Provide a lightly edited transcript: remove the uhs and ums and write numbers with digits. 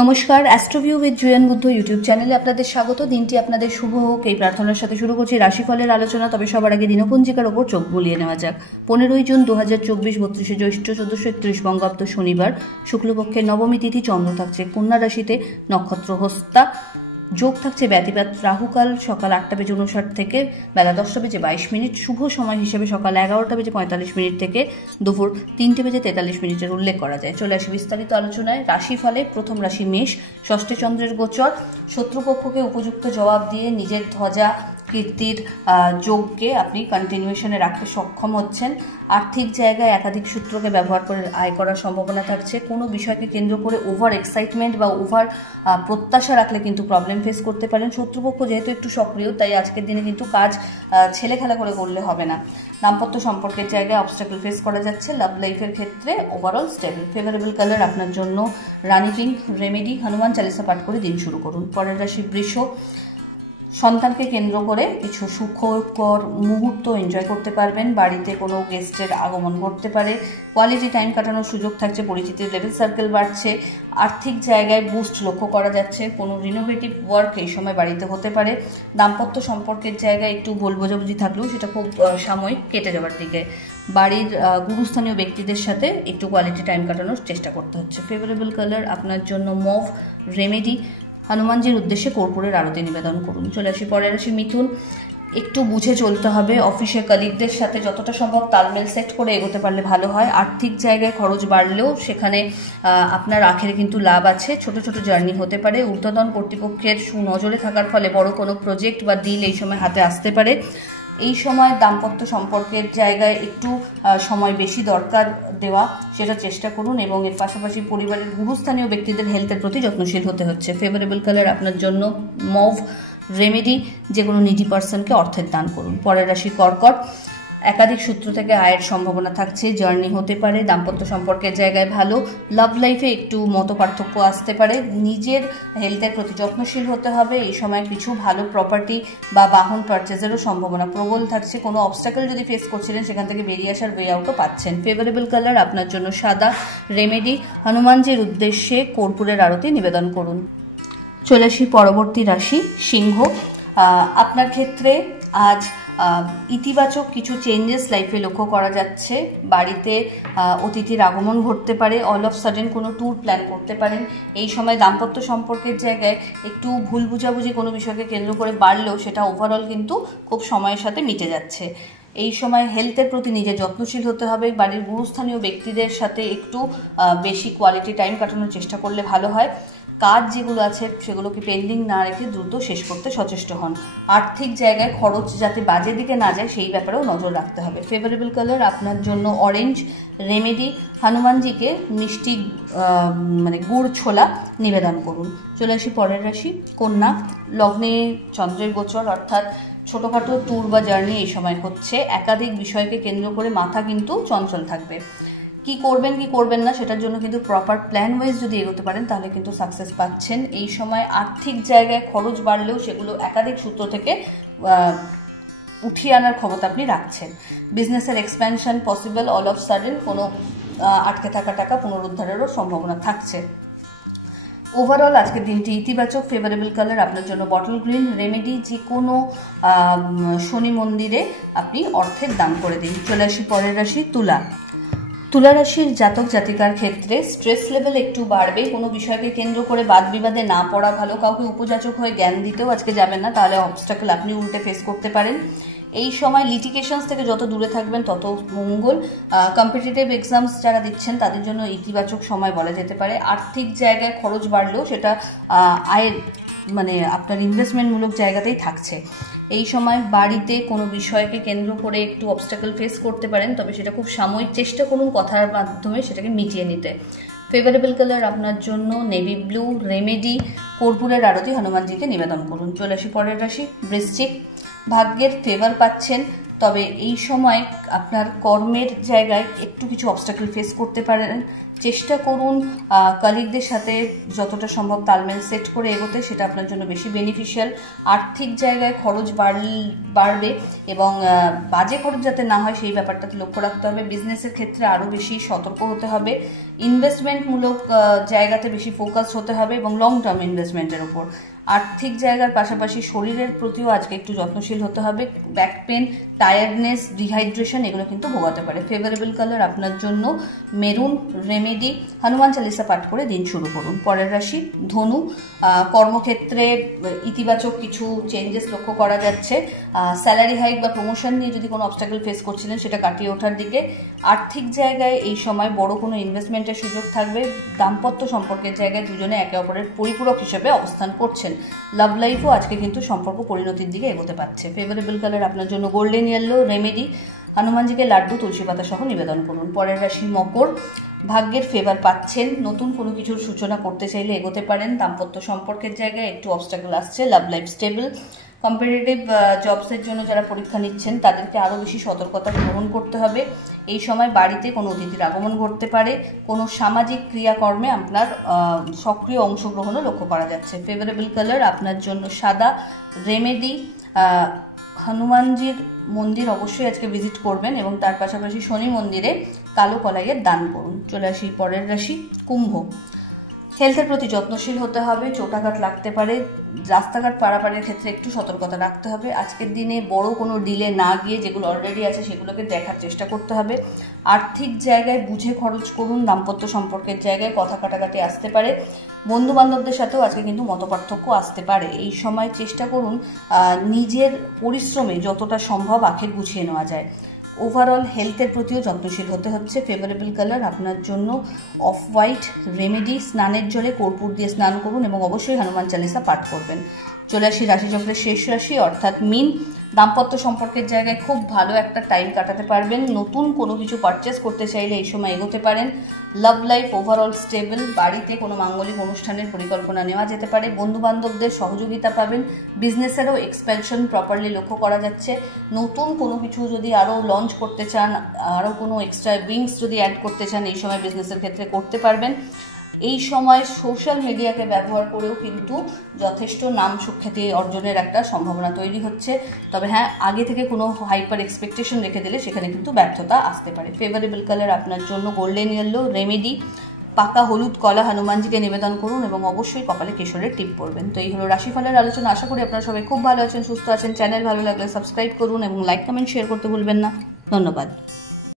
নমস্কার, অ্যাস্ট্রোভিউ with জুয়েন Buddha YouTube চ্যানেলে আপনাদের স্বাগত। দিনটি আপনাদের শুভ হোক এই প্রার্থনার সাথে শুরু করছি রাশিফলের আলোচনা। তবে সবার আগে দিনপঞ্জিকার ওপর চোখ বুলিয়ে নেওয়া যাক। 15ই জুন 2024, 32শে জ্যৈষ্ঠ, 1431 বঙ্গাব্দ, শনিবার, শুক্লপক্ষের নবমী তিথি, চন্দ্র থাকছে কন্যা রাশিতে, নক্ষত্র হস্তা, যোগ থাকছে ব্যতিপাত রাহুকাল সকাল 8:59 থেকে বেলা 10:22, শুভ সময় হিসেবে সকাল 11:45 থেকে দুপুর 3:43 উল্লেখ করা যায়। চলে আসি বিস্তারিত আলোচনায়। রাশিফলে প্রথম রাশি মেষ, ষষ্ঠে চন্দ্রের গোচর, শত্রুপক্ষকে উপযুক্ত জবাব দিয়ে নিজের ধ্বজা কীর্তির যোগকে আপনি কন্টিনিউশনে রাখতে সক্ষম হচ্ছেন। আর্থিক জায়গায় একাধিক সূত্রকে ব্যবহার করে আয় করার সম্ভাবনা থাকছে। কোনো বিষয়কে কেন্দ্র করে ওভার এক্সাইটমেন্ট বা ওভার প্রত্যাশা রাখলে কিন্তু প্রবলেম ফেস করতে পারেন। শত্রুপক্ষ যেহেতু একটু সক্রিয়, তাই আজকের দিনে কিন্তু কাজ ছেলে খেলা করে করলে হবে না। দাম্পত্য সম্পর্কের জায়গায় অবস্ট্যাকল ফেস করা যাচ্ছে। লাভ লাইফের ক্ষেত্রে ওভারঅল স্টেবল। ফেভারেবল কালার আপনার জন্য রানি পিঙ্ক। রেমেডি হনুমান চালিসা পাঠ করে দিন শুরু করুন। পরের রাশি বৃষ, সন্তানকে কেন্দ্র করে কিছু সুখকর মুহূর্ত এনজয় করতে পারবেন। বাড়িতে কোনো গেস্টের আগমন ঘটতে পারে। কোয়ালিটি টাইম কাটানোর সুযোগ থাকছে। পরিচিতির লেভেল সার্কেল বাড়ছে। আর্থিক জায়গায় বুস্ট লক্ষ্য করা যাচ্ছে। কোনো রিনোভেটিভ ওয়ার্ক এই সময় বাড়িতে হতে পারে। দাম্পত্য সম্পর্কের জায়গায় একটু ভুল বোঝাবুঝি থাকলেও সেটা খুব সাময়িক কেটে যাওয়ার দিকে। বাড়ির গুরুস্থানীয় ব্যক্তিদের সাথে একটু কোয়ালিটি টাইম কাটানোর চেষ্টা করতে হচ্ছে। ফেভারেবল কালার আপনার জন্য মভ। রেমেডি হনুমানজির উদ্দেশ্যে কর্পূরের আরতি নিবেদন করুন। চলে আসি পরের রাশি মিথুন। একটু বুঝে চলতে হবে। অফিসে কলিগদের সাথে যতটা সম্ভব তালমেল সেট করে এগোতে পারলে ভালো হয়। আর্থিক জায়গায় খরচ বাড়লেও সেখানে আপনার আখেরে কিন্তু লাভ আছে। ছোট ছোট জার্নি হতে পারে। ঊর্ধ্বতন কর্তৃপক্ষের সুনজরে থাকার ফলে বড় কোনো প্রজেক্ট বা ডিল এই সময় হাতে আসতে পারে। এই সময় দাম্পত্য সম্পর্কের জায়গায় একটু সময় বেশি দরকার দেওয়া, সেটা চেষ্টা করুন এবং এর পাশাপাশি পরিবারের গুরুস্থানীয় ব্যক্তিদের হেলথের প্রতি যত্নশীল হতে হচ্ছে। ফেভারেবল কালার আপনার জন্য মভ। রেমেডি যে কোনো নিডি পার্সনকে অর্থের দান করুন। পরের রাশি কর্কট। একাধিক সূত্র থেকে আয়ের সম্ভাবনা থাকছে। জার্নি হতে পারে। দাম্পত্য সম্পর্কের জায়গায় ভালো। লাভ লাইফে একটু মত পার্থক্য আসতে পারে। নিজের হেলথের প্রতি যত্নশীল হতে হবে। এই সময় কিছু ভালো প্রপার্টি বা বাহন পারচেজেরও সম্ভাবনা প্রবল থাকছে। কোনো অবস্ট্যাকল যদি ফেস করছিলেন সেখান থেকে বেরিয়ে আসার ওয়ে আউটও পাচ্ছেন। ফেভারেবল কালার আপনার জন্য সাদা। রেমেডি হনুমানজির উদ্দেশ্যে কর্পূরের আরতি নিবেদন করুন। চলে আসি পরবর্তী রাশি সিংহ। আপনার ক্ষেত্রে আজ ইতিবাচক কিছু চেঞ্জেস লাইফে লক্ষ্য করা যাচ্ছে। বাড়িতে অতিথির আগমন ঘটতে পারে। অল অফ সাডেন কোনো ট্যুর প্ল্যান করতে পারেন। এই সময় দাম্পত্য সম্পর্কের জায়গায় একটু ভুল বুঝাবুঝি কোনো বিষয়কে কেন্দ্র করে বাড়লেও সেটা ওভারঅল কিন্তু খুব সময়ের সাথে মিটে যাচ্ছে। এই সময় হেলথের প্রতি নিজে যত্নশীল হতে হবে। বাড়ির গুরুস্থানীয় ব্যক্তিদের সাথে একটু বেশি কোয়ালিটি টাইম কাটানোর চেষ্টা করলে ভালো হয়। কাজ যেগুলো আছে সেগুলোকে পেন্ডিং না রেখে দ্রুত শেষ করতে সচেষ্ট হন। আর্থিক জায়গায় খরচ যাতে বাজে দিকে না যায় সেই ব্যাপারেও নজর রাখতে হবে। ফেভারেবল কালার আপনার জন্য অরেঞ্জ। রেমেডি হনুমানজিকে মিষ্টি গুড় ছোলা নিবেদন করুন। চলে আসি পরের রাশি কন্যা। লগ্নে চন্দ্রের গোচর, অর্থাৎ ছোটোখাটো ট্যুর বা জার্নি এই সময় হচ্ছে। একাধিক বিষয়কে কেন্দ্র করে মাথা কিন্তু চঞ্চল থাকবে। কি করবেন কি করবেন না সেটার জন্য কিন্তু প্রপার প্ল্যান ওয়াইজ যদি এগোতে পারেন তাহলে কিন্তু সাকসেস পাচ্ছেন। এই সময় আর্থিক জায়গায় খরচ বাড়লেও সেগুলো একাধিক সূত্র থেকে উঠিয়ে আনার ক্ষমতা আপনি রাখছেন। বিজনেসের expansion possible. All of sudden কোনো আটকে থাকা টাকা পুনরুদ্ধারেরও সম্ভাবনা থাকছে। ওভারঅল আজকের দিনটি ইতিবাচক। ফেভারেবল কালার আপনার জন্য বটল গ্রিন। রেমেডি যে কোনো শনি মন্দিরে আপনি অর্থের দান করে দিন। চলে আসি পরের রাশি তুলা। তুলা রাশির জাতক জাতিকার ক্ষেত্রে স্ট্রেস লেভেল একটু বাড়বে। কোনো বিষয়কে কেন্দ্র করে বাদ বিবাদে না পড়া ভালো। কাউকে উপযাচক হয়ে জ্ঞান দিতেও আজকে যাবেন না, তাহলে অবস্ট্যাকল আপনি উল্টে ফেস করতে পারেন। এই সময় লিটিগেশনস থেকে যত দূরে থাকবেন তত মঙ্গল। কম্পিটিটিভ এক্সামস যারা দিচ্ছেন তাদের জন্য ইতিবাচক সময় বলা যেতে পারে। আর্থিক জায়গায় খরচ বাড়লেও সেটা আয়ের আপনার ইনভেস্টমেন্টমূলক জায়গাতেই থাকছে। এই সময় বাড়িতে কোনো বিষয়কে কেন্দ্র করে একটু অবস্ট্যাকল ফেস করতে পারেন, তবে সেটা খুব সাময়িক। চেষ্টা করুন কথার মাধ্যমে সেটাকে মিটিয়ে নিতে। ফেভারেবল কালার আপনার জন্য নেভি ব্লু। রেমেডি কর্পূরের আরতি হনুমানজিকে নিবেদন করুন। চলে আসি পরের রাশি বৃশ্চিক। ভাগ্যের ফেভার পাচ্ছেন, তবে এই সময় আপনার কর্মের জায়গায় একটু কিছু অবস্ট্যাকল ফেস করতে পারেন। চেষ্টা করুন কলিগদের সাথে যতটা সম্ভব তালমেল সেট করে এগোতে, সেটা আপনার জন্য বেশি বেনিফিশিয়াল। আর্থিক জায়গায় খরচ বাড়বে এবং বাজে খরচ যাতে না হয় সেই ব্যাপারটাতে লক্ষ্য রাখতে হবে। বিজনেসের ক্ষেত্রে আরও বেশি সতর্ক হতে হবে। ইনভেস্টমেন্টমূলক জায়গাতে বেশি ফোকাস হতে হবে এবং লং টার্ম ইনভেস্টমেন্টের উপর। আর্থিক জায়গার পাশাপাশি শরীরের প্রতিও আজকে একটু যত্নশীল হতে হবে। ব্যাক পেন, টায়ার্ডনেস, ডিহাইড্রেশন এগুলো কিন্তু ভোগাতে পারে। ফেভারেবল কালার আপনার জন্য মেরুন। রেমেডি হনুমান চালিসা পাঠ করে দিন শুরু করুন। পরের রাশি ধনু। কর্মক্ষেত্রে ইতিবাচক কিছু চেঞ্জেস লক্ষ্য করা যাচ্ছে। স্যালারি হাইক বা প্রমোশন নিয়ে যদি কোনো অবস্টাকল ফেস করছিলেন সেটা কাটিয়ে ওঠার দিকে। আর্থিক জায়গায় এই সময় বড় কোনো ইনভেস্টমেন্টের সুযোগ থাকবে। দাম্পত্য সম্পর্কের জায়গায় দুজনে একে অপরের পরিপূরক হিসেবে অবস্থান করছেন। লাভ লাইফও আজকে কিন্তু সম্পর্ক পরিণতির দিকে এগোতে পারছে। ফেভারেবল কালার আপনার জন্য গোল্ডেন ইয়েলো। রেমেডি হনুমানজিকে লাড্ডু তুলসী পাতা সহ নিবেদন করুন। পরের রাশি মকর। ভাগ্যের ফেভার পাচ্ছেন, নতুন কোনো কিছুর সূচনা করতে চাইলে এগোতে পারেন। দাম্পত্য সম্পর্কের জায়গায় একটু অবস্টাকল আসছে। Love life stable. কম্পিটিটিভ জবসের জন্য যারা পরীক্ষা নিচ্ছেন তাদেরকে আরও বেশি সতর্কতা গ্রহণ করতে হবে। এই সময় বাড়িতে কোনো অতিথির আগমন ঘটতে পারে। কোনো সামাজিক ক্রিয়াকর্মে আপনার সক্রিয় অংশগ্রহণও লক্ষ্য করা যাচ্ছে। ফেভারেবল কালার আপনার জন্য সাদা। রেমেডি হনুমানজির মন্দির অবশ্যই আজকে ভিজিট করবেন এবং তার পাশাপাশি শনি মন্দিরে কালো কলাইয়ের দান করুন। চলে আসি পরের রাশি কুম্ভ। হেলথের প্রতি যত্নশীল হতে হবে। চোটাঘাত লাগতে পারে। রাস্তাঘাট পারাপারের ক্ষেত্রে একটু সতর্কতা রাখতে হবে। আজকের দিনে বড় কোনো ডিলে না গিয়ে যেগুলো অলরেডি আছে সেগুলোকে দেখার চেষ্টা করতে হবে। আর্থিক জায়গায় বুঝে খরচ করুন। দাম্পত্য সম্পর্কের জায়গায় কথা কাটাকাটি আসতে পারে। বন্ধু বান্ধবদের সাথেও আজকে কিন্তু মতপার্থক্য আসতে পারে। এই সময় চেষ্টা করুন নিজের পরিশ্রমে যতটা সম্ভব আখের গুছিয়ে নেওয়া যায়। ওভারঅল হেলথের প্রতিও যত্নশীল হতে হচ্ছে। ফেভারেবল কালার আপনার জন্য অফ হোয়াইট। রেমেডি স্নানের জলে কর্পূর দিয়ে স্নান করুন এবং অবশ্যই হনুমান চালিসা পাঠ করবেন। চলে আসি রাশিচক্রের শেষ রাশি অর্থাৎ মীন। দাম্পত্য সম্পর্কের জায়গায় খুব ভালো একটা টাইম কাটাতে পারবেন। নতুন কোনো কিছু পারচেস করতে চাইলে এই সময় এগোতে পারেন। Love life overall stable. বাড়িতে কোনো মাঙ্গলিক অনুষ্ঠানের পরিকল্পনা নেওয়া যেতে পারে। বন্ধু বান্ধবদের সহযোগিতা পাবেন। বিজনেসেরও এক্সপ্যানশন প্রপারলি লক্ষ্য করা যাচ্ছে। নতুন কোনো কিছু যদি আরও লঞ্চ করতে চান, আরও কোনো এক্সট্রা উইংস যদি অ্যাড করতে চান এই সময় বিজনেসের ক্ষেত্রে করতে পারবেন। এই সময় সোশ্যাল মিডিয়াকে ব্যবহার করেও কিন্তু যথেষ্ট নাম সুখ্যাতি অর্জনের একটা সম্ভাবনা তৈরি হচ্ছে। তবে হ্যাঁ, আগে থেকে কোনো হাইপার এক্সপেকটেশন রেখে দিলে সেখানে কিন্তু ব্যর্থতা আসতে পারে। ফেভারেবল কালার আপনার জন্য গোল্ডেন ইয়েলো। রেমেডি পাকা হলুদ কলা হনুমানজিকে নিবেদন করুন এবং অবশ্যই কপালে কেশরের টিপ পরবেন। তো এই হলো রাশিফলের আলোচনা। আশা করি আপনারা সবাই খুব ভালো আছেন, সুস্থ আছেন। চ্যানেল ভালো লাগলে সাবস্ক্রাইব করুন এবং লাইক কমেন্ট শেয়ার করতে ভুলবেন না। ধন্যবাদ।